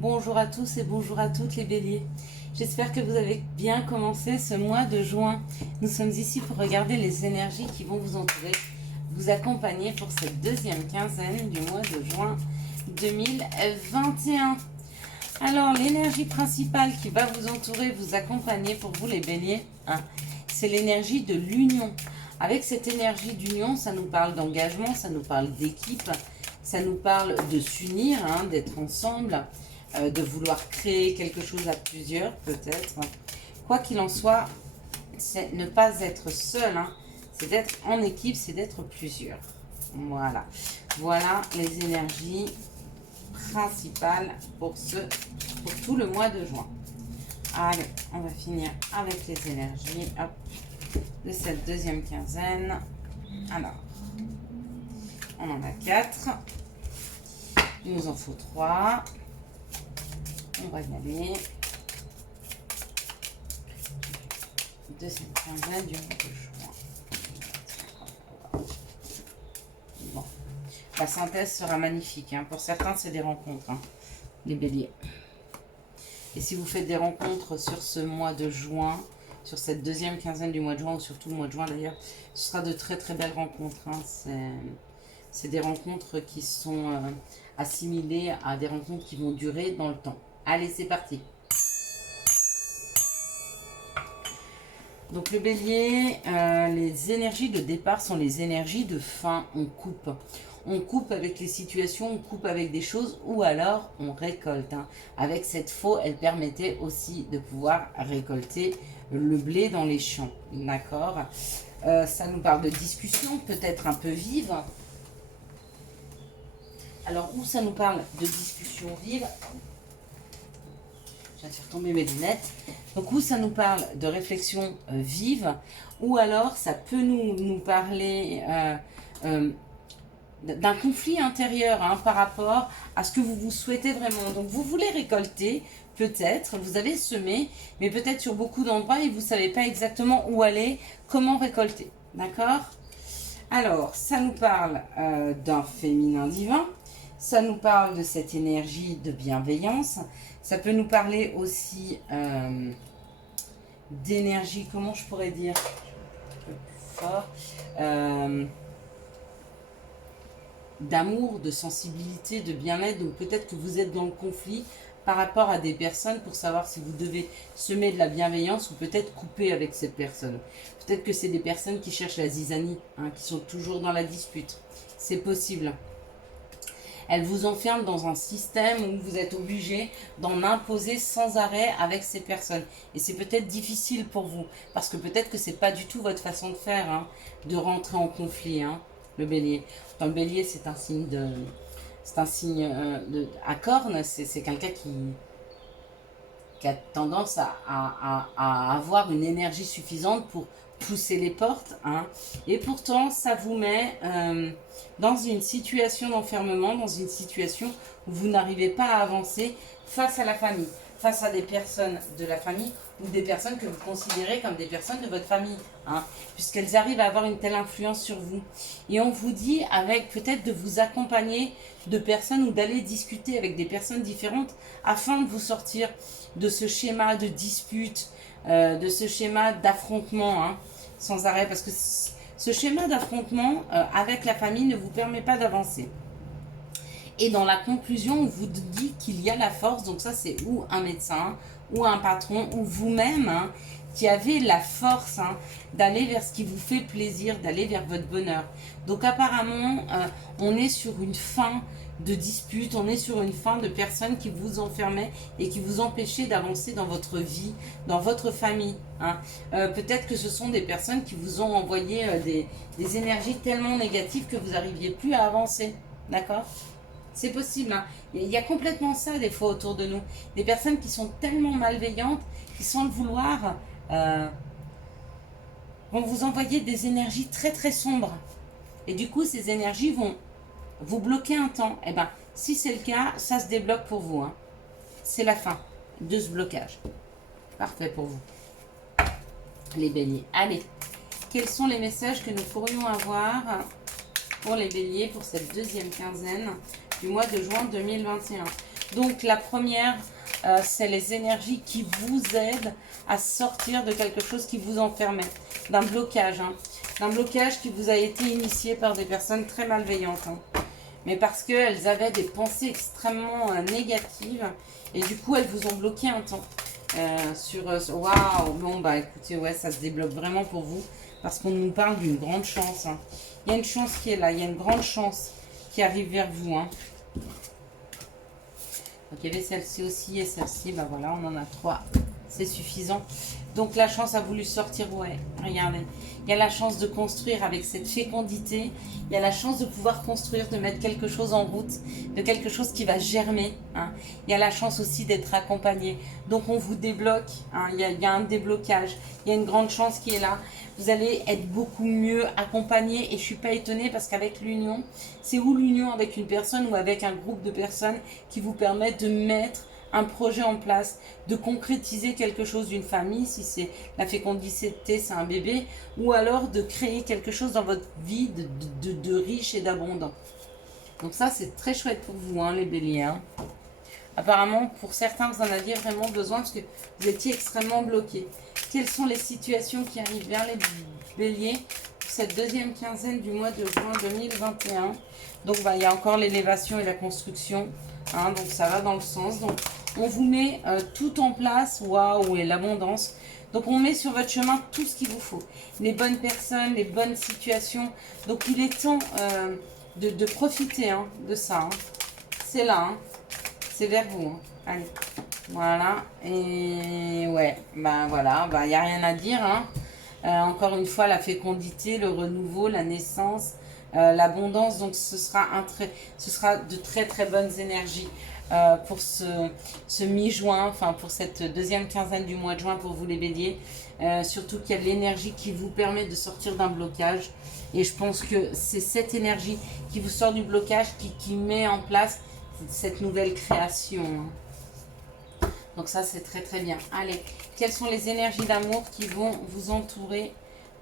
Bonjour à tous et bonjour à toutes les béliers. J'espère que vous avez bien commencé ce mois de juin. Nous sommes ici pour regarder les énergies qui vont vous entourer, vous accompagner pour cette deuxième quinzaine du mois de juin 2021. Alors, l'énergie principale qui va vous entourer, vous accompagner pour vous les béliers, c'est l'énergie de l'union. Avec cette énergie d'union, ça nous parle d'engagement, ça nous parle d'équipe, ça nous parle de s'unir, d'être ensemble, de vouloir créer quelque chose à plusieurs peut-être. Quoi qu'il en soit, c'est ne pas être seul, c'est d'être en équipe, c'est d'être plusieurs. Voilà. Voilà les énergies principales pour tout le mois de juin. Allez, on va finir avec les énergies de cette deuxième quinzaine. Alors, on en a 4. Il nous en faut 3. On va y aller. Deuxième quinzaine du mois de juin. Bon. La synthèse sera magnifique. Pour certains, c'est des rencontres, les béliers. Et si vous faites des rencontres sur ce mois de juin, sur cette deuxième quinzaine du mois de juin, ou sur tout le mois de juin d'ailleurs, ce sera de très très belles rencontres. C'est des rencontres qui sont assimilées à des rencontres qui vont durer dans le temps. Allez, c'est parti. Donc le bélier, les énergies de départ sont les énergies de fin. On coupe. On coupe avec les situations, on coupe avec des choses ou alors on récolte. Avec cette faux, elle permettait aussi de pouvoir récolter le blé dans les champs. D'accord. Ça nous parle de discussion, peut-être un peu vive. Alors, où ça nous parle de discussion vive, je vais faire tomber mes lunettes. Donc, où ça nous parle de réflexion vive, ou alors ça peut nous parler d'un conflit intérieur par rapport à ce que vous souhaitez vraiment. Donc, vous voulez récolter, peut-être, vous avez semé, mais peut-être sur beaucoup d'endroits et vous ne savez pas exactement où aller, comment récolter. D'accord? Alors, ça nous parle d'un féminin divin. Ça nous parle de cette énergie de bienveillance. Ça peut nous parler aussi d'énergie, comment je pourrais dire, un peu plus fort, d'amour, de sensibilité, de bien-être. Donc peut-être que vous êtes dans le conflit par rapport à des personnes pour savoir si vous devez semer de la bienveillance ou peut-être couper avec cette personne. Peut-être que c'est des personnes qui cherchent la zizanie, qui sont toujours dans la dispute. C'est possible. Elle vous enferme dans un système où vous êtes obligé d'en imposer sans arrêt avec ces personnes. Et c'est peut-être difficile pour vous, parce que peut-être que c'est pas du tout votre façon de faire, de rentrer en conflit, le bélier. Dans le bélier, c'est un signe à cornes, c'est quelqu'un qui a tendance à avoir une énergie suffisante pour pousser les portes, et pourtant ça vous met dans une situation d'enfermement, dans une situation où vous n'arrivez pas à avancer face à la famille, face à des personnes de la famille ou des personnes que vous considérez comme des personnes de votre famille, puisqu'elles arrivent à avoir une telle influence sur vous. Et on vous dit avec peut-être de vous accompagner de personnes ou d'aller discuter avec des personnes différentes afin de vous sortir de ce schéma de dispute, de ce schéma d'affrontement, sans arrêt, parce que ce schéma d'affrontement avec la famille ne vous permet pas d'avancer. Et dans la conclusion, on vous dit qu'il y a la force, donc ça c'est ou un médecin, ou un patron, ou vous-même, qui avez la force d'aller vers ce qui vous fait plaisir, d'aller vers votre bonheur. Donc apparemment, on est sur une fin de dispute, on est sur une fin de personnes qui vous enfermaient et qui vous empêchaient d'avancer dans votre vie, dans votre famille. Peut-être que ce sont des personnes qui vous ont envoyé des énergies tellement négatives que vous n'arriviez plus à avancer. D'accord ? C'est possible. Il y a complètement ça des fois autour de nous. Des personnes qui sont tellement malveillantes, qui sans le vouloir, vont vous envoyer des énergies très très sombres. Et du coup, ces énergies vont vous bloquer un temps. Eh bien, si c'est le cas, ça se débloque pour vous. C'est la fin de ce blocage. Parfait pour vous. Les béliers. Allez, quels sont les messages que nous pourrions avoir pour les béliers pour cette deuxième quinzaine du mois de juin 2021. Donc la première, c'est les énergies qui vous aident à sortir de quelque chose qui vous enfermait, d'un blocage, hein, d'un blocage qui vous a été initié par des personnes très malveillantes, hein, mais parce qu'elles avaient des pensées extrêmement négatives et du coup elles vous ont bloqué un temps. Waouh, bon bah écoutez, ouais, ça se débloque vraiment pour vous parce qu'on nous parle d'une grande chance, hein. Il y a une chance qui est là, il y a une grande chance qui arrive vers vous, hein. Donc il y avait celle-ci aussi et celle-ci, bah voilà, on en a 3, c'est suffisant. Donc la chance a voulu sortir, ouais, regardez. Il y a la chance de construire avec cette fécondité, il y a la chance de pouvoir construire, de mettre quelque chose en route, de quelque chose qui va germer, hein. Il y a la chance aussi d'être accompagné. Donc on vous débloque, hein. Il y a un déblocage, il y a une grande chance qui est là. Vous allez être beaucoup mieux accompagné et je ne suis pas étonnée parce qu'avec l'union, c'est ou l'union avec une personne ou avec un groupe de personnes qui vous permettent de mettre un projet en place, de concrétiser quelque chose d'une famille, si c'est la fécondité, c'est un bébé, ou alors de créer quelque chose dans votre vie de riche et d'abondant. Donc ça, c'est très chouette pour vous, hein, les béliers, hein. Apparemment, pour certains, vous en aviez vraiment besoin parce que vous étiez extrêmement bloqués. Quelles sont les situations qui arrivent vers les béliers pour cette deuxième quinzaine du mois de juin 2021? Donc, bah, il y a encore l'élévation et la construction, hein, donc ça va dans le sens. Donc, on vous met tout en place. Waouh, et l'abondance. Donc, on met sur votre chemin tout ce qu'il vous faut. Les bonnes personnes, les bonnes situations. Donc, il est temps de profiter, hein, de ça, hein. C'est là, hein. C'est vers vous, hein. Allez, voilà, et ouais, ben voilà, ben, y a rien à dire, hein. Encore une fois, la fécondité, le renouveau, la naissance, l'abondance, donc ce sera de très très bonnes énergies pour ce mi-juin, enfin pour cette deuxième quinzaine du mois de juin pour vous les béliers, surtout qu'il y a de l'énergie qui vous permet de sortir d'un blocage, et je pense que c'est cette énergie qui vous sort du blocage qui met en place cette nouvelle création. Donc ça, c'est très très bien. Allez, quelles sont les énergies d'amour qui vont vous entourer,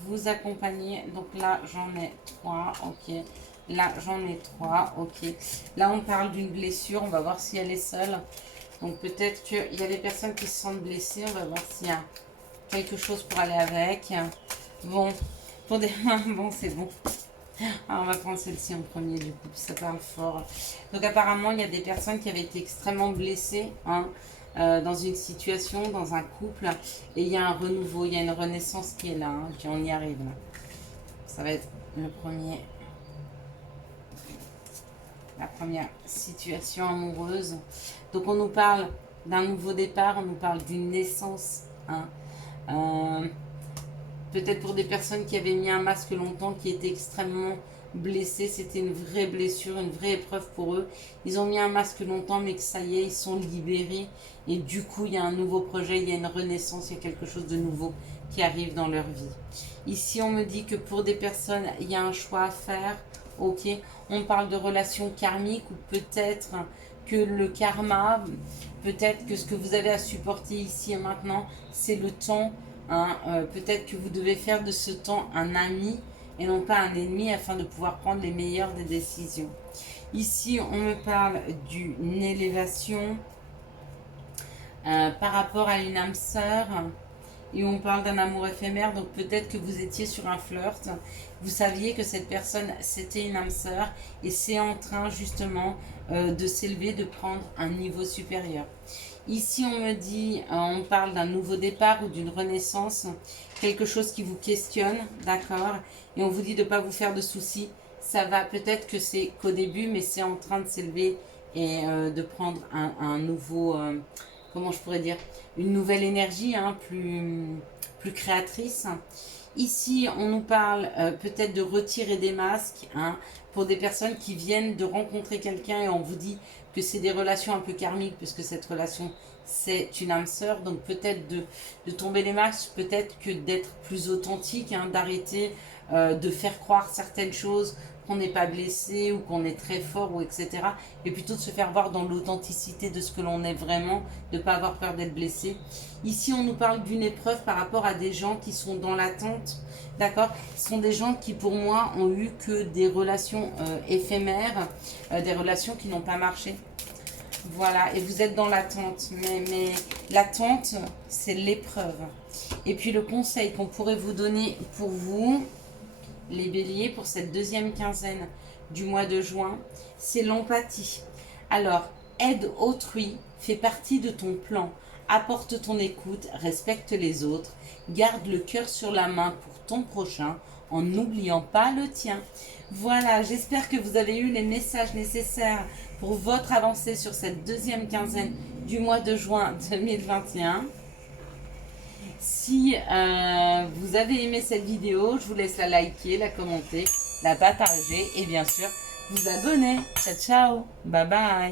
vous accompagner? Donc là, j'en ai 3, ok. Là, j'en ai 3, ok. Là, on parle d'une blessure, on va voir si elle est seule. Donc peut-être qu'il y a des personnes qui se sentent blessées, on va voir s'il y a quelque chose pour aller avec. Bon, pour des... bon, c'est bon. Ah, on va prendre celle-ci en premier du coup, ça parle fort. Donc apparemment, il y a des personnes qui avaient été extrêmement blessées, hein, dans une situation, dans un couple. Et il y a un renouveau, il y a une renaissance qui est là, hein. Puis on y arrive là. Ça va être le premier. La première situation amoureuse. Donc on nous parle d'un nouveau départ, on nous parle d'une naissance, hein. Peut-être pour des personnes qui avaient mis un masque longtemps, qui étaient extrêmement blessés, c'était une vraie blessure, une vraie épreuve pour eux. Ils ont mis un masque longtemps, mais que ça y est, ils sont libérés. Et du coup, il y a un nouveau projet, il y a une renaissance, il y a quelque chose de nouveau qui arrive dans leur vie. Ici, on me dit que pour des personnes, il y a un choix à faire. Ok, on parle de relations karmiques ou peut-être que le karma, peut-être que ce que vous avez à supporter ici et maintenant, c'est le temps. Hein, peut-être que vous devez faire de ce temps un ami et non pas un ennemi afin de pouvoir prendre les meilleures des décisions. Ici, on me parle d'une élévation par rapport à une âme sœur et on parle d'un amour éphémère. Donc peut-être que vous étiez sur un flirt, vous saviez que cette personne c'était une âme sœur et c'est en train justement de s'élever, de prendre un niveau supérieur. Ici, on me dit, on parle d'un nouveau départ ou d'une renaissance, quelque chose qui vous questionne, d'accord? Et on vous dit de ne pas vous faire de soucis. Ça va, peut-être que c'est qu'au début, mais c'est en train de s'élever et de prendre un nouveau, comment je pourrais dire, une nouvelle énergie, hein, plus créatrice. Ici, on nous parle peut-être de retirer des masques, hein, pour des personnes qui viennent de rencontrer quelqu'un et on vous dit que c'est des relations un peu karmiques puisque cette relation c'est une âme sœur. Donc peut-être de tomber les masques, peut-être que d'être plus authentique, hein, d'arrêter de faire croire certaines choses, qu'on n'est pas blessé ou qu'on est très fort ou etc. Et plutôt de se faire voir dans l'authenticité de ce que l'on est vraiment, de ne pas avoir peur d'être blessé. Ici, on nous parle d'une épreuve par rapport à des gens qui sont dans l'attente, d'accord? Ce sont des gens qui, pour moi, ont eu que des relations éphémères, des relations qui n'ont pas marché. Voilà, et vous êtes dans l'attente. Mais l'attente, c'est l'épreuve. Et puis le conseil qu'on pourrait vous donner pour vous, les béliers, pour cette deuxième quinzaine du mois de juin, c'est l'empathie. Alors, aide autrui fait partie de ton plan. Apporte ton écoute, respecte les autres, garde le cœur sur la main pour ton prochain en n'oubliant pas le tien. Voilà, j'espère que vous avez eu les messages nécessaires pour votre avancée sur cette deuxième quinzaine du mois de juin 2021. Si vous avez aimé cette vidéo, je vous laisse la liker, la commenter, la partager et bien sûr vous abonner. Ciao, ciao, bye bye.